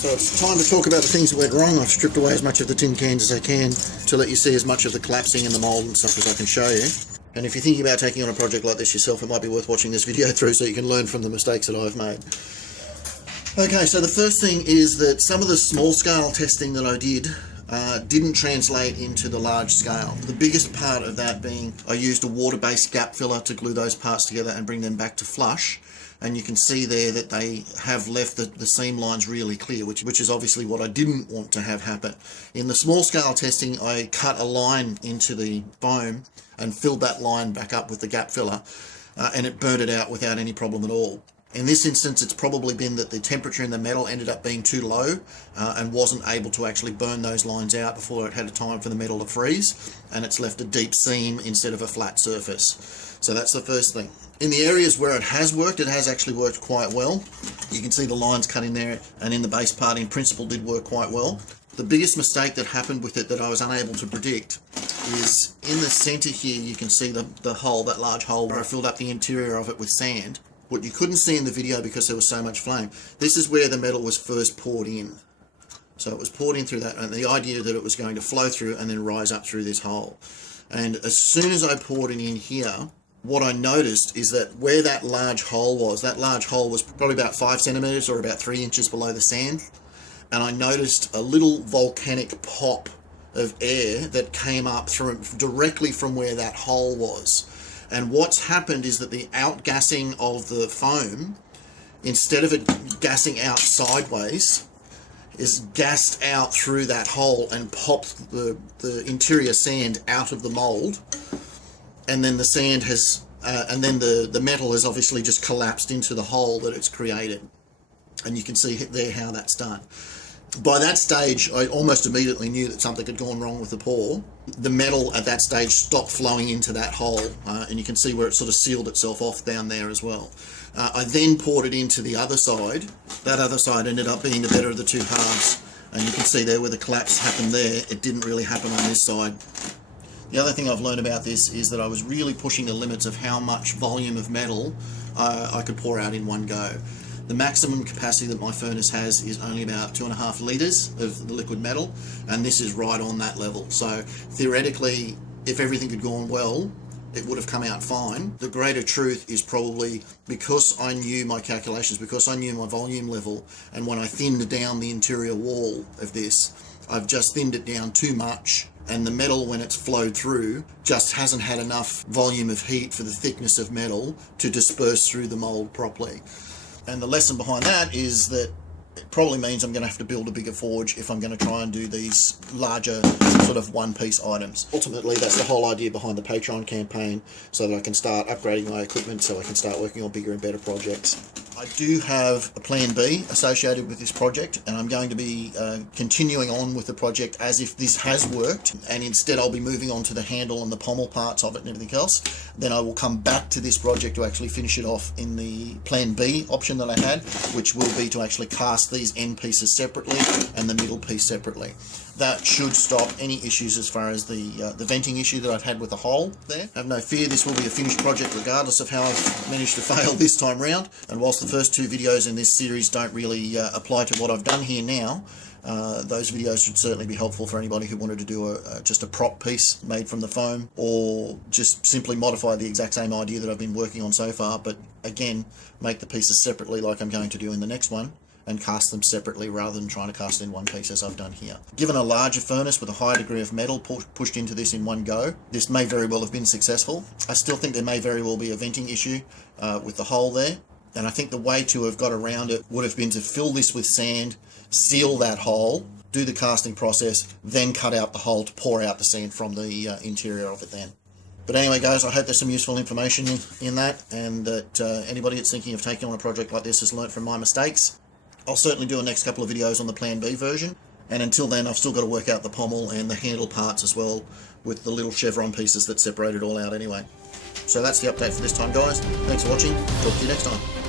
So it's time to talk about the things that went wrong. I've stripped away as much of the tin cans as I can to let you see as much of the collapsing and the mould and stuff as I can show you. And if you're thinking about taking on a project like this yourself, it might be worth watching this video through so you can learn from the mistakes that I've made. Okay, so the first thing is that some of the small scale testing that I did didn't translate into the large scale. The biggest part of that being I used a water-based gap filler to glue those parts together and bring them back to flush. And you can see there that they have left the seam lines really clear, which is obviously what I didn't want to have happen. In the small scale testing, I cut a line into the foam and filled that line back up with the gap filler, and it burnt it out without any problem at all. In this instance, it's probably been that the temperature in the metal ended up being too low and wasn't able to actually burn those lines out before it had time for the metal to freeze, and it's left a deep seam instead of a flat surface. So that's the first thing. In the areas where it has worked, it has actually worked quite well. You can see the lines cut in there, and in the base part in principle did work quite well. The biggest mistake that happened with it that I was unable to predict is in the center here. You can see the hole, that large hole where I filled up the interior of it with sand. What you couldn't see in the video because there was so much flame, this is where the metal was first poured in. So it was poured in through that, and the idea that it was going to flow through and then rise up through this hole. And as soon as I poured it in here, what I noticed is that where that large hole was probably about 5 centimeters or about 3 inches below the sand. And I noticed a little volcanic pop of air that came up directly from where that hole was. And what's happened is that the outgassing of the foam, instead of it gassing out sideways, is gassed out through that hole and popped the interior sand out of the mold. And then the sand has, and then the metal has obviously just collapsed into the hole that it's created. And you can see there how that's done. By that stage, I almost immediately knew that something had gone wrong with the pour. The metal at that stage stopped flowing into that hole, and you can see where it sort of sealed itself off down there as well. I then poured it into the other side. That other side ended up being the better of the two halves, and you can see there where the collapse happened there, it didn't really happen on this side. The other thing I've learned about this is that I was really pushing the limits of how much volume of metal I could pour out in one go. The maximum capacity that my furnace has is only about 2.5 litres of the liquid metal, and this is right on that level. So theoretically, if everything had gone well, it would have come out fine. The greater truth is probably because I knew my calculations, because I knew my volume level, and when I thinned down the interior wall of this, I've just thinned it down too much, and the metal, when it's flowed through, just hasn't had enough volume of heat for the thickness of metal to disperse through the mould properly. And the lesson behind that is that it probably means I'm going to have to build a bigger forge if I'm going to try and do these larger sort of one-piece items. Ultimately, that's the whole idea behind the Patreon campaign, so that I can start upgrading my equipment, so I can start working on bigger and better projects. I do have a plan B associated with this project, and I'm going to be continuing on with the project as if this has worked, and instead I'll be moving on to the handle and the pommel parts of it and everything else. Then I will come back to this project to actually finish it off in the plan B option that I had, which will be to actually cast these end pieces separately and the middle piece separately. That should stop any issues as far as the venting issue that I've had with the hole there. Have no fear, this will be a finished project regardless of how I've managed to fail this time round. And whilst the first 2 videos in this series don't really apply to what I've done here now, those videos should certainly be helpful for anybody who wanted to do just a prop piece made from the foam, or just simply modify the exact same idea that I've been working on so far, but again, make the pieces separately like I'm going to do in the next one, and cast them separately rather than trying to cast in one piece as I've done here. Given a larger furnace with a higher degree of metal pushed into this in one go, this may very well have been successful. I still think there may very well be a venting issue with the hole there, and I think the way to have got around it would have been to fill this with sand, seal that hole, do the casting process, then cut out the hole to pour out the sand from the interior of it then. But anyway, guys, I hope there's some useful information in that, and that anybody that's thinking of taking on a project like this has learnt from my mistakes. I'll certainly do a next couple of videos on the Plan B version, and until then I've still got to work out the pommel and the handle parts as well, with the little chevron pieces that separate it all out anyway. So that's the update for this time, guys. Thanks for watching. Talk to you next time.